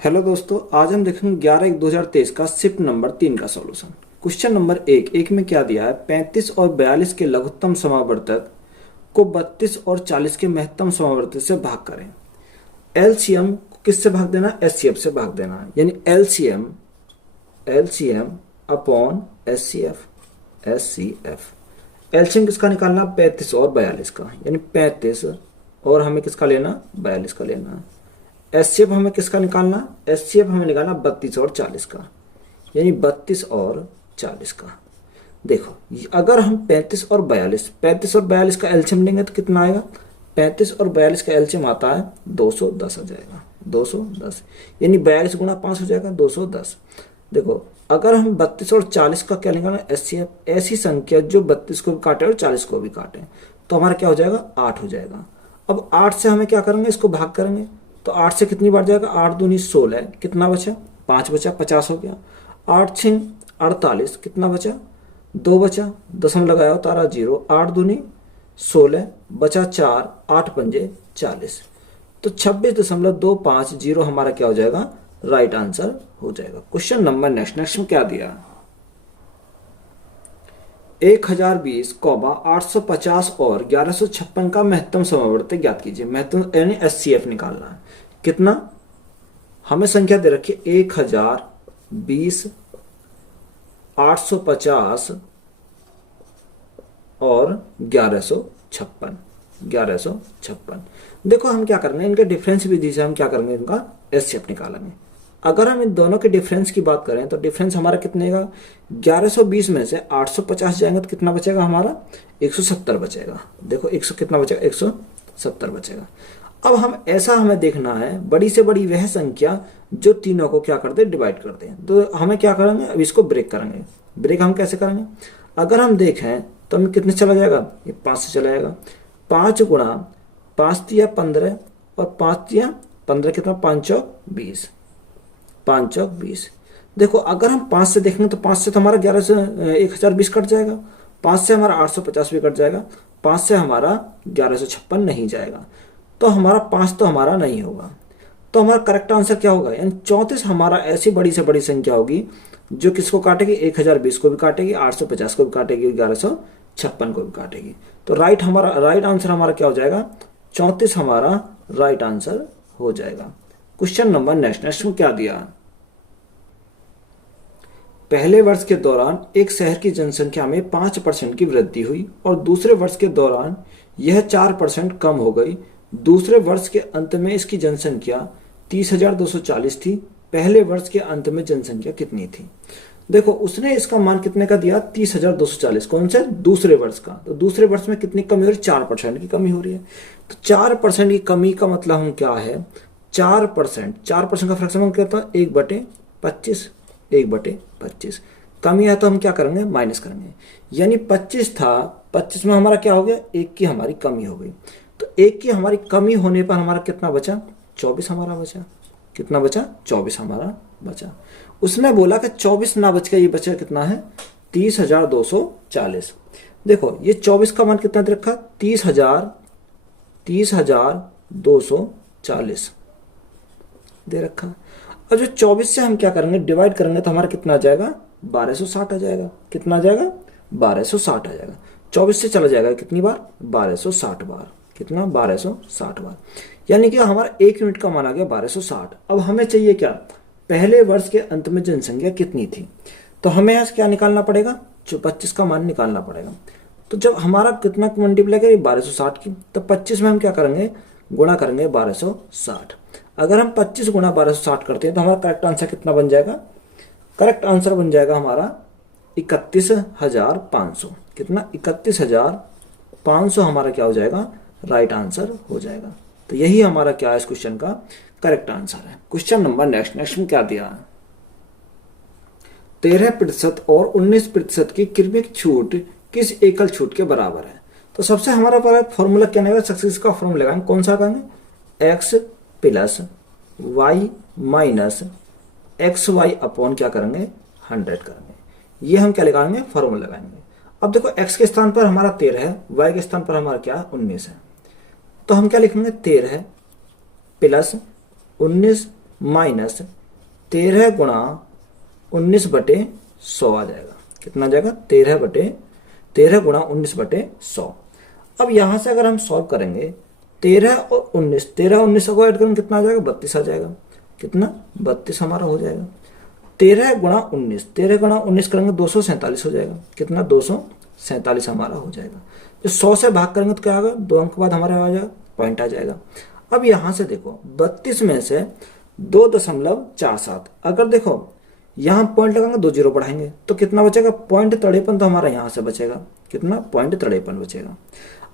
Hello दोस्तों, आज हम देखेंगे 11/1/2023 का शिफ्ट नंबर 3 का सॉल्यूशन। क्वेश्चन नंबर एक में क्या दिया है? 35 और 42 के लघुत्तम समावर्तक को 32 और 40 के महत्तम समावर्तक से भाग करें। एलसीएम किससे भाग देना? एचसीएफ से भाग देना है, यानी LCM LCM upon HCF. LCM किसका निकालना? 35 और 42 का, यानी 35 और हमें किसका लेना? 42 का लेना है। एचसीएफ हमें किसका निकालना? एचसीएफ हमें निकालना 32 और 40 का, यानी 32 और 40 का। देखो, अगर हम 35 और 42 का एलसीएम लेंगे तो कितना आएगा? 35 और 42 का एलसीएम आता है 210 आ जाएगा, 210, यानी 42 गुणा 5 हो जाएगा 210। देखो, अगर हम 32 और 40 का क्या निकालना? एचसीएफ, ऐसी संख्या जो 32 को भी काटे और 40 को भी काटे, तो हमारा क्या हो जाएगा? 8 हो जाएगा। अब 8 से हमें क्या करेंगे? इसको भाग करेंगे, तो 8 से कितनी बार जाएगा? 8 दूनी 16, कितना बचा? 5 बचा, 50 हो गया। 8 छिंग 48, कितना बचा? 2 बचा, दशम लगाया तारा 0, 8 दूनी 16 बचा 4, 8 पंजे 40, तो 26.250 हमारा क्या हो जाएगा? राइट आंसर हो जाएगा। क्वेश्चन नंबर नेक्स्ट में क्या दिया? 1020, 850 और 1156 का महत्तम समावर्तक ज्ञात कीजिए। महत्तम यानी एचसीएफ निकालना है। कितना? हमें संख्या दे रखी है 1020, 850 और 1156। देखो, हम क्या करेंगे? इनके डिफरेंस विधि से हम क्या करेंगे? इनका एचसीएफ निकालेंगे। अगर हम इन दोनों के डिफरेंस की बात करें तो डिफरेंस हमारा कितने का? 1120 में से 850 जाएंगे तो कितना बचेगा हमारा? 170 बचेगा। देखो, 100 कितना बचेगा? 170 बचेगा। अब हमें देखना है बड़ी से बड़ी वह संख्या जो तीनों को क्या कर दे? डिवाइड कर दे। तो हमें क्या करेंगे? अब इसको ब्रेक करेंगे। ब्रेक हम कैसे करेंगे? अगर हम देखें तो हमें कितने चला जाएगा? ये 5 से चला जाएगा। 5 गुणा 5 दिया 15 और 5 दिया 15, कितना? 5 चौक 20, 5 चौक 20। देखो, अगर हम 5 से देखेंगे तो 5 से तो हमारा 1020 कट जाएगा, 5 से हमारा 850 भी कट जाएगा, 5 से हमारा 1156 नहीं जाएगा, तो हमारा 5 तो हमारा नहीं होगा। तो हमारा करेक्ट आंसर क्या होगा? यानी 34 हमारा ऐसी बड़ी से बड़ी संख्या होगी जो किसको काटेगी? 1020 को भी काटेगी, 850 को भी काटेगी, 1156 को भी काटेगी। तो राइट आंसर हमारा क्या हो जाएगा? 34 हमारा राइट आंसर हो जाएगा। क्वेश्चन नंबर नेक्स्ट में क्या दिया? पहले वर्ष के दौरान एक शहर की जनसंख्या में 5% की वृद्धि हुई और दूसरे वर्ष के दौरान यह 4% कम हो गई। दूसरे वर्ष के अंत में इसकी जनसंख्या 30,240 थी। पहले वर्ष के अंत में जनसंख्या कितनी थी? देखो, उसने इसका मान कितने का दिया? 30,240। कौन से? दूसरे वर्ष का। तो दूसरे वर्ष में कितनी कमी हो रही है? 4% की कमी हो रही है। तो 4% की कमी का मतलब हम क्या है? 4% का फ्रैक्शन हम कहते हैं 1/25, 1/25। कमी है तो हम क्या करेंगे? माइनस करेंगे, यानी 25 था, 25 में हमारा क्या हो गया? 1 की हमारी कमी हो गई। तो 1 की हमारी कमी होने पर हमारा कितना बचा? 24 हमारा बचा। कितना बचा? 24 हमारा बचा। उसने बोला कि 24 ना बच के ये बचा कितना है? 30,240। देखो, ये 24 का मान कितना दे रखा? 30,240 दे रखा। और जो 24 से हम क्या करेंगे? डिवाइड करेंगे तो हमारा कितना आ जाएगा? 1260 आ जाएगा। कितना आ जाएगा? 1260 आ जाएगा। 24 से चला जाएगा कितनी बार? 1260 बार। कितना? 1260 बार, यानी कि हमारा 1 यूनिट का मान आ गया 1260। अब हमें चाहिए क्या? पहले वर्ष के अंत में जनसंख्या कितनी थी। तो हमें यहाँ से क्या निकालना पड़ेगा? 25 का मान निकालना पड़ेगा। तो जब हमारा कितना मल्टीप्लाई करें? 1260 की, तो 25 में हम क्या करेंगे? गुणा करेंगे 1260। अगर हम 25 गुणा 1260 करते हैं तो हमारा करेक्ट आंसर कितना बन जाएगा? करेक्ट आंसर बन जाएगा हमारा 31,500। कितना? 31,500 हमारा क्या हो जाएगा? राइट आंसर हो जाएगा। तो यही हमारा क्या है? इस क्वेश्चन का करेक्ट आंसर है। क्वेश्चन नंबर नेक्स्ट में क्या दिया? 13% और 19% की क्रमिक छूट किस एकल छूट के बराबर है? तो सबसे हमारा फॉर्मूला क्या रहेगा? सक्सेस का फॉर्मूला लगाएंगे। कौन सा लगाएंगे? x plus Y minus X Y upon क्या करेंगे? 100 करेंगे। ये हम क्या लगाएंगे? फॉर्मूला लगाएंगे। अब देखो, x के स्थान पर हमारा 13 है, y के स्थान पर हमारा क्या? 19 है। तो हम क्या लिखेंगे? 13 प्लस 19 माइनस 13 गुणा 19/100 आ जाएगा। कितना आ जाएगा? 13 गुणा 19/100। अब यहां से अगर हम सॉल्व करेंगे 13 और 19, 13 19 को ऐड करेंगे कितना आ जाएगा? 32 आ जाएगा। कितना? 32 हमारा हो जाएगा। 13 गुणा 19, 13 गुणा 19 करेंगे 247 हो जाएगा। कितना? 247 हमारा हो जाएगा। तो 100 से भाग करेंगे तो क्या आएगा? 2 अंक बाद हमारा आ जाएगा, पॉइंट आ जाएगा। अब यहां से देखो 32 में से 2.47, अगर देखो यहां पॉइंट लगाएंगे 2 जीरो बढ़ाएंगे तो कितना बचेगा? 0.53 तो हमारा यहां से बचेगा। कितना? 0.53 बचेगा।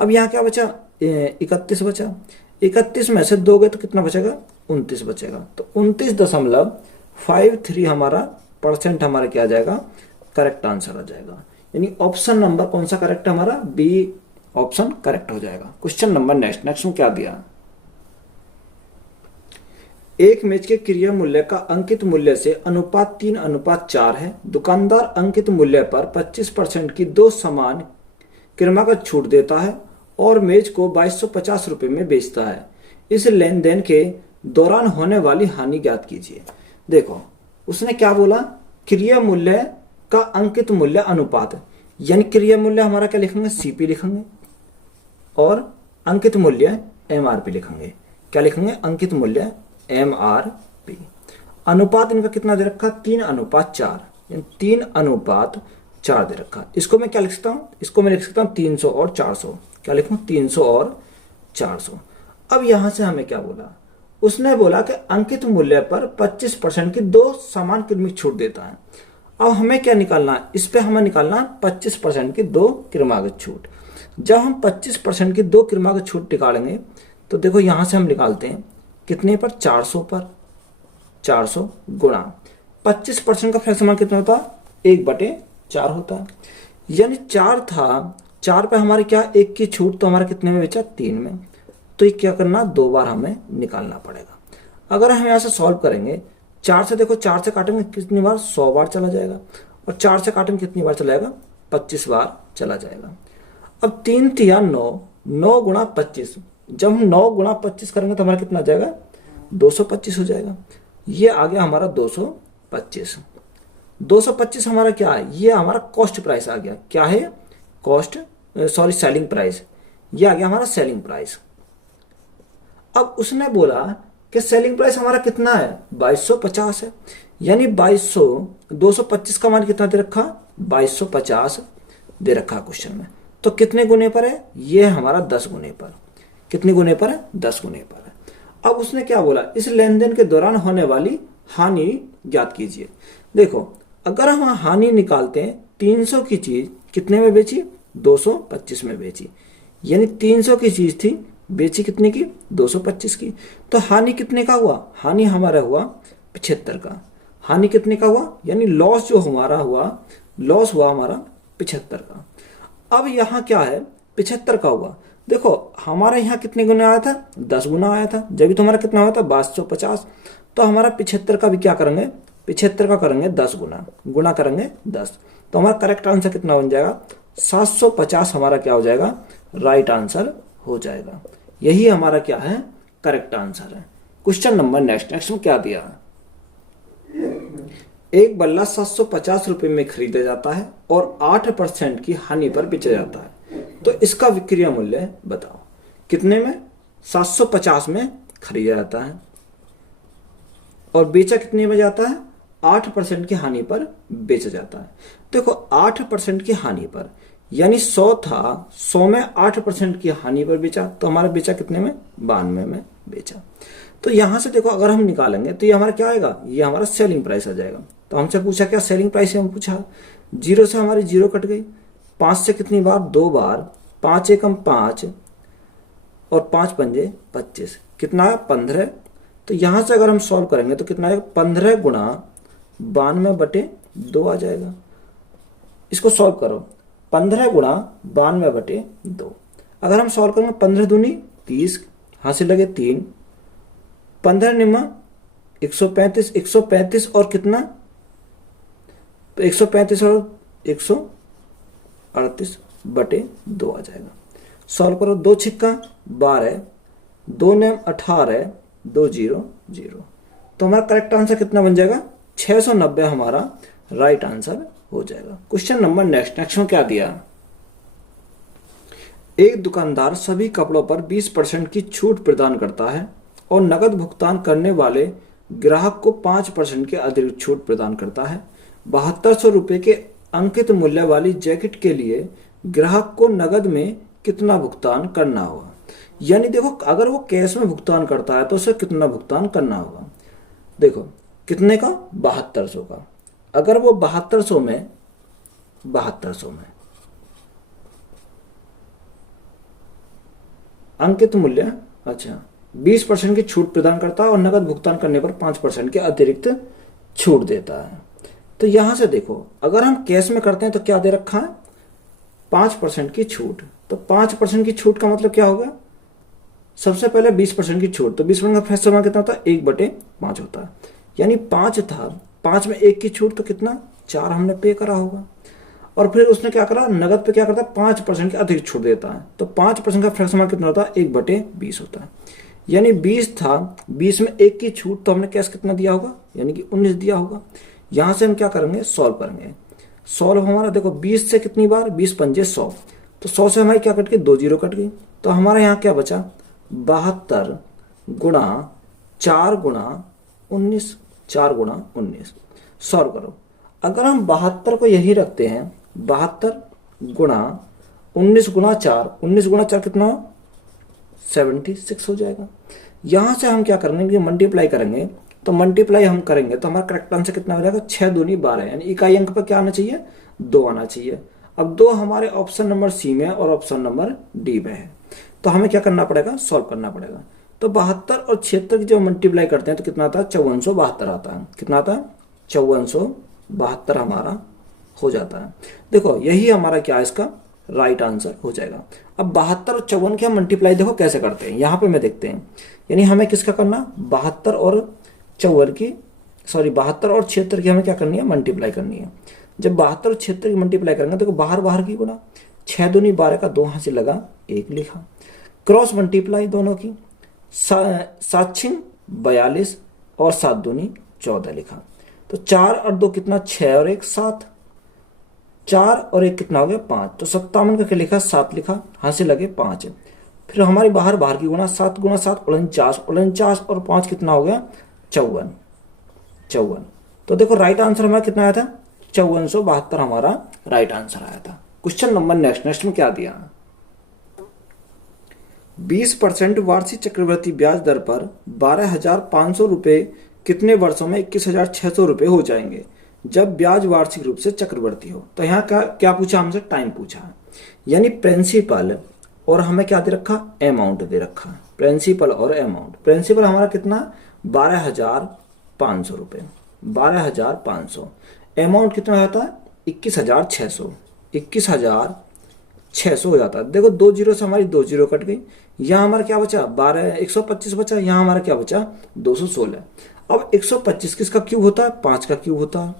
अब यहाँ क्या बचा? 31 बचा। 31 में से 2 गए तो कितना बचेगा? 29 बचेगा। तो 29.53 हमारा परसेंट हमारा क्या आ जाएगा? करेक्ट आंसर आ जाएगा। यानी ऑप्शन नंबर कौन सा करेक्ट है हमारा? बी ऑप्शन करेक्ट हो जाएगा। क्वेश्चन नंबर नेक्स्ट में क्या दिया? एक मेज के क्रय मूल्य का अंकित मूल्य से अनुपात 3:4 है। दुकानदार अंकित मूल्य पर 25% की 2 समान क्रमागत छूट देता है और मेज को 2250 रुपए में बेचता है। इस लेन देन के दौरान होने वाली हानि ज्ञात कीजिए। देखो उसने क्या बोला? क्रय मूल्य का अंकित मूल्य अनुपात, यानी क्रय मूल्य हमारा क्या लिखेंगे? सीपी लिखेंगे और अंकित मूल्य एमआरपी लिखेंगे। क्या लिखेंगे? अंकित मूल्य एमआरपी। अनुपात इनका कितना दे रखा? 3:4, यानी 3:4 दे रखा। इसको मैं क्या लिख सकता हूँ? इसको मैं लिख सकता हूँ 300 और 400। क्या लिखूं? 300 और 400। अब यहां से हमें क्या बोला? उसने बोला कि अंकित मूल्य पर 25% की 2 समान क्रमिक छूट देता है। अब हमें क्या निकालना है? इस पे हमें निकालना है 25% की 2 क्रमागत छूट। जब हम 25% की 2 क्रमागत छूट निकालेंगे तो देखो यहां से हम निकालते हैं कितने पर? 400 पर। 400 गुणा 25% का फ्रैक्शन कितना होता है? 1/4 होता है। यानी 4 था, 4 पे हमारे क्या? 1 की छूट, तो हमारा कितने में बेचा? 3 में। तो ये क्या करना? 2 बार हमें निकालना पड़ेगा। अगर हम यहाँ से सॉल्व करेंगे 4 से, देखो 4 से काटेंगे कितनी बार? 100 बार चला जाएगा। और 4 से काटेंगे कितनी बार चला जाएगा? 25 बार चला जाएगा। अब 3 तिया 9, 9 गुणा 25। जब हम 9 गुणा 25 करेंगे तो हमारा कितना आ जाएगा? 225 हो जाएगा। ये आ गया हमारा 225। 225 हमारा क्या है? ये हमारा कॉस्ट प्राइस आ गया। क्या है? Cost, sorry selling price. ये आ गया हमारा सेलिंग प्राइस। अब उसने बोला कि सेलिंग प्राइस हमारा कितना है? 2250 है। यानी 225 का मान कितना दे रखा? 2250 दे रखा क्वेश्चन में। तो कितने गुने पर है? ये हमारा 10 गुने पर। कितने गुने पर है? 10 गुने पर है। अब उसने क्या बोला? इस लेन देन के दौरान होने वाली हानि ज्ञात कीजिए। देखो अगर हम हानि निकालते हैं, 300 की चीज कितने में बेची? 225 में बेची। यानी 300 की चीज थी, बेची कितने की? 225 की। तो हानि कितने का हुआ? हानि हमारा हुआ 75 का। हानि कितने का हुआ? यानी लॉस जो हमारा हुआ, लॉस हुआ हमारा 75 का। अब यहाँ क्या है? 75 का हुआ। देखो हमारा यहाँ कितने गुना आया था? 10 गुना आया था। जब भी तो हमारा कितना हुआ था? 2250। तो हमारा 75 का भी क्या करेंगे? 75 का करेंगे 10 गुना, गुना करेंगे 10। तो हमारा करेक्ट आंसर कितना बन जाएगा? 750 हमारा क्या हो जाएगा? राइट आंसर हो जाएगा। यही हमारा क्या है? करेक्ट आंसर है। क्वेश्चन नंबर नेक्स्ट में क्या दिया? एक बल्ला 750 रुपए में खरीदा जाता है और 8% की हानि पर बेचा जाता है। तो इसका विक्रय मूल्य बताओ। कितने में? 750 में खरीदा जाता है और बेचा कितने में जाता है? 8% की हानि पर बेचा जाता है। देखो 8% की हानि पर, यानी 100 था, 100 में 8% की हानि पर बेचा, तो हमारा बेचा कितने में? 92 में बेचा। तो यहां से देखो अगर हम निकालेंगे तो ये हमारा क्या आएगा? ये हमारा सेलिंग प्राइस आ जाएगा। तो हमसे पूछा क्या सेलिंग प्राइस है? हम पूछा 0 से हमारी 0 कट गई। 5 से कितनी बार? 2 बार। 5 एकम 5 और 5 पंजे 25। कितना है? 15। तो यहां से अगर हम सॉल्व करेंगे तो कितना आएगा? 15 गुणा 92/2 आ जाएगा। इसको सॉल्व करो। 15 गुणा 92/2। अगर हम सॉल्व करेंगे 15 दूनी 30, हासिल लगे 3, 15 निम्मा 135, 135 और कितना? 135 और 138/2 आ जाएगा। सॉल्व करो। 2 छिक्का 12, 2 नेम 18, 2 0 0। तो हमारा करेक्ट आंसर कितना बन जाएगा, 690 हमारा राइट आंसर हो जाएगा। क्वेश्चन नंबर नेक्स्ट में क्या दिया, एक दुकानदार सभी कपड़ों पर 20% की छूट प्रदान करता है और नकद भुगतान करने वाले ग्राहक को 5% के अतिरिक्त छूट प्रदान करता है। 7200 रुपये के अंकित मूल्य वाली जैकेट के लिए ग्राहक को नकद में कितना भुगतान करना होगा। यानी देखो, अगर वो कैश में भुगतान करता है तो उसे कितना भुगतान करना होगा। देखो कितने का, 7200 का। अगर वो 7200 में अंकित मूल्य, अच्छा 20% की छूट प्रदान करता है और नकद भुगतान करने पर 5% के अतिरिक्त छूट देता है। तो यहां से देखो, अगर हम कैश में करते हैं तो क्या दे रखा है, 5% की छूट। तो 5% की छूट का मतलब क्या होगा, सबसे पहले 20% की छूट, तो 20% का फ्रैक्शन कितना होता है, 1/5 होता है। यानी 5 था, 5 में 1 की छूट तो कितना, 4 हमने पे करा होगा। और फिर उसने क्या करा, नगद पे क्या करता है, 5% की अधिक छूट देता है। तो 5% का फ्रैक्शन कितना होता है, 1/20 होता है। यानी 20 था, 20 में 1 की छूट, तो हमने कैश कितना दिया होगा, यानी कि 19 दिया होगा। यहां से हम क्या करेंगे, सॉल्व करेंगे। सॉल्व हमारा देखो 20 से कितनी बार, 20 पंजे 100, तो 100 से हमारी क्या कट गई, 2 जीरो कट गई। तो हमारा यहाँ क्या बचा, 72 गुणा 4 गुणा 19, 4 गुणा 19। सॉल्व करो, अगर हम 72 को यही रखते हैं, 72 गुणा 19 गुणा 4, 19 गुणा 4 कितना, 76 हो जाएगा। यहां से हम क्या करेंगे, मल्टीप्लाई करेंगे। तो मल्टीप्लाई हम करेंगे तो हमारा करेक्ट आंसर कितना हो जाएगा, 6 दूनी 12, यानी इकाई अंक पर क्या आना चाहिए, 2 आना चाहिए। अब 2 हमारे ऑप्शन नंबर सी में और ऑप्शन नंबर डी में है, तो हमें क्या करना पड़ेगा, सॉल्व करना पड़ेगा। तो 72 और 76 की जब मल्टीप्लाई करते हैं तो कितना आता है, 5472 आता है। कितना आता है, 5472 हमारा हो जाता है। देखो यही हमारा क्या है, इसका राइट आंसर हो जाएगा। अब 72 और 54 के हम मल्टीप्लाई देखो कैसे करते हैं, यहाँ पे मैं देखते हैं। यानी हमें किसका करना, 72 और 54 की, सॉरी 72 और 76 की हमें क्या करनी है, मल्टीप्लाई करनी है। जब 72 और 76 की मल्टीप्लाई करेंगे तो बाहर बाहर की गुणा, 6 दूनी 12 का 2 हाथ से लगा 1 लिखा। क्रॉस मल्टीप्लाई दोनों की, 7 6 42 और 7 दूनी 14 लिखा। तो 4 और 2 कितना, 6 और 1 7, 4 और 1 कितना हो गया, 5। तो 57 का क्या लिखा, 7 लिखा, हाथ से लगे 5। फिर हमारी बाहर बाहर की गुणा, 7 गुणा 7 49, 49 और 5 कितना हो गया, 54। तो देखो राइट आंसर हमारा कितना आया था, 5472 हमारा राइट आंसर आया था। क्वेश्चन नंबर नेक्स्ट में क्या दिया, 20% वार्षिक चक्रवृद्धि ब्याज दर पर 12,500 रुपए कितने वर्षों में 21,600 रुपए हो जाएंगे जब ब्याज वार्षिक रूप से चक्रवृद्धि हो। तो यहाँ क्या पूछा हमसे, टाइम पूछा, यानी प्रिंसिपल और हमें क्या दे रखा, अमाउंट दे रखा। प्रिंसिपल और अमाउंट, प्रिंसिपल हमारा कितना, 12,500 रुपए, 12,500। अमाउंट कितना होता है, 21,600, 21,600 हो जाता है। देखो 2 जीरो से हमारी 2 जीरो कट गई। यहाँ हमारा क्या बचा, 125 बचा। यहाँ हमारा क्या बचा, 216। अब 125 किसका क्यूब होता है, 5 का क्यूब होता है,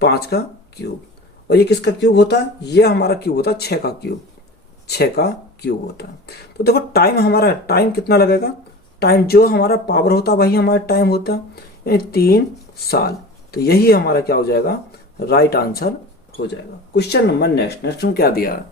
5 का क्यूब। और ये किसका क्यूब होता है, ये हमारा क्यूब होता है 6 का क्यूब, 6 का क्यूब होता है। तो देखो टाइम हमारा, टाइम कितना लगेगा, टाइम जो हमारा पावर होता है वही हमारा टाइम होता है, यानी 3 साल। तो यही हमारा क्या हो जाएगा, राइट आंसर हो जाएगा। क्वेश्चन नंबर नेक्स्ट में क्या दिया,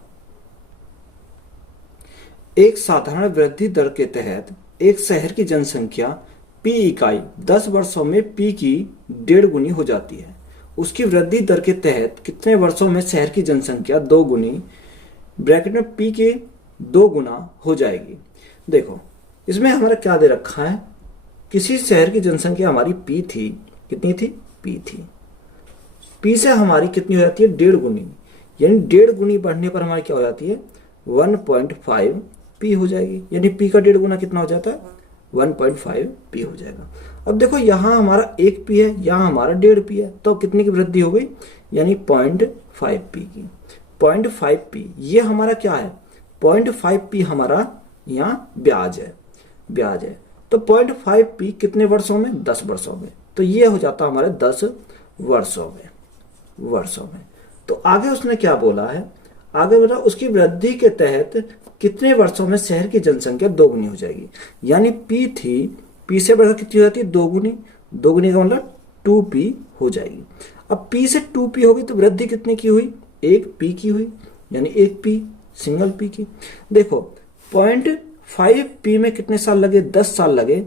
एक साधारण वृद्धि दर के तहत एक शहर की जनसंख्या P इकाई 10 वर्षों में P की 1.5 गुनी हो जाती है। उसकी वृद्धि दर के तहत कितने वर्षों में शहर की जनसंख्या 2 गुनी, ब्रैकेट में P के 2 गुना हो जाएगी। देखो इसमें हमारा क्या दे रखा है, किसी शहर की जनसंख्या हमारी P थी, कितनी थी, P थी। P से हमारी कितनी हो जाती है, 1.5 गुनी, यानी 1.5 गुनी बढ़ने पर हमारी क्या हो जाती है, 1.5 P हो जाएगी। यानी P का 1.5 गुना कितना हो जाता है, 1.5 P हो जाएगा। अब देखो यहाँ हमारा 1 P है, यहाँ हमारा 1.5 P है, तो कितने की वृद्धि हो गई, यानी 0.5 P की। 0.5 P ये हमारा क्या है, 0.5 P हमारा यहाँ ब्याज है, ब्याज है। तो 0.5 P कितने वर्षों में, 10 वर्षों में। तो ये हो जाता हमारे 10 वर्षों में। तो आगे उसने क्या बोला है, आगे बोला उसकी वृद्धि के तहत कितने वर्षों में शहर की जनसंख्या 2 गुनी हो जाएगी। यानी P थी, P से बढ़कर कितनी हो जाती है, 2 गुनी। दोगुनी का मतलब 2p हो जाएगी। अब p से 2p होगी तो वृद्धि कितने की हुई, 1p की हुई, यानी 1p सिंगल p की। देखो 0.5p में कितने साल लगे, 10 साल लगे,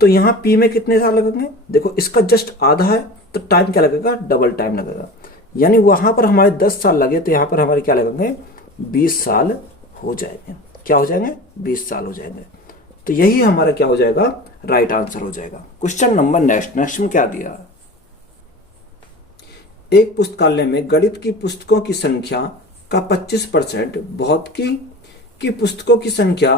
तो यहाँ p में कितने साल लगेंगे, देखो इसका जस्ट आधा है तो टाइम क्या लगेगा, डबल टाइम लगेगा, यानी वहां पर हमारे 10 साल लगे तो यहाँ पर हमारे क्या लगेंगे, 20 साल हो जाएंगे। क्या हो जाएंगे, 20 साल हो जाएंगे। तो यही हमारा क्या हो जाएगा, राइट आंसर हो जाएगा। क्वेश्चन नंबर नेक्स्ट में क्या दिया, एक पुस्तकालय में गणित की पुस्तकों की संख्या का 25% भौतिकी की पुस्तकों की संख्या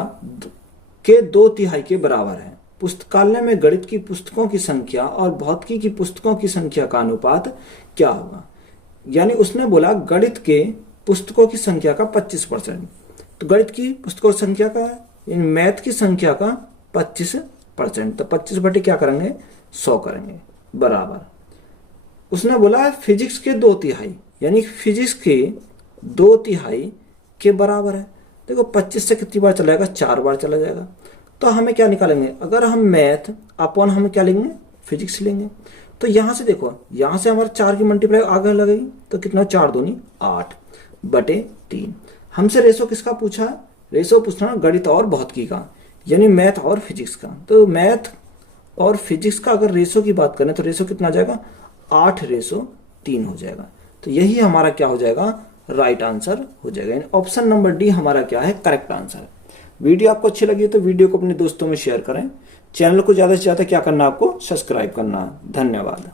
के 2/3 के बराबर है। पुस्तकालय में गणित की पुस्तकों की संख्या और भौतिकी की पुस्तकों की संख्या का अनुपात क्या होगा। यानी उसने बोला गणित के पुस्तकों की संख्या का 25%, तो गणित की पुस्तकों की संख्या का है, यानी मैथ की संख्या का 25%, तो 25 बटे क्या करेंगे, 100 करेंगे, बराबर। उसने बोला फिजिक्स के 2/3, यानी फिजिक्स के 2/3 के बराबर है। देखो 25 से कितनी बार चला जाएगा, 4 बार चला जाएगा। तो हमें क्या निकालेंगे, अगर हम मैथ अपॉन हम क्या लेंगे, फिजिक्स लेंगे, तो यहां से देखो, यहां से हमारे 4 की मल्टीप्लाई आगे लगेगी, तो कितना, 4 दूनी 8 बटे 3। हमसे रेशो किसका पूछा है, रेशो पूछना गणित और भौतिकी का, यानी मैथ और फिजिक्स का। तो मैथ और फिजिक्स का अगर रेशो की बात करें तो रेशो कितना आ जाएगा, 8:3 हो जाएगा। तो यही हमारा क्या हो जाएगा, राइट आंसर हो जाएगा। ऑप्शन नंबर डी हमारा क्या है, करेक्ट आंसर। वीडियो आपको अच्छी लगी तो वीडियो को अपने दोस्तों में शेयर करें। चैनल को ज्यादा से ज्यादा क्या करना, आपको सब्सक्राइब करना। धन्यवाद।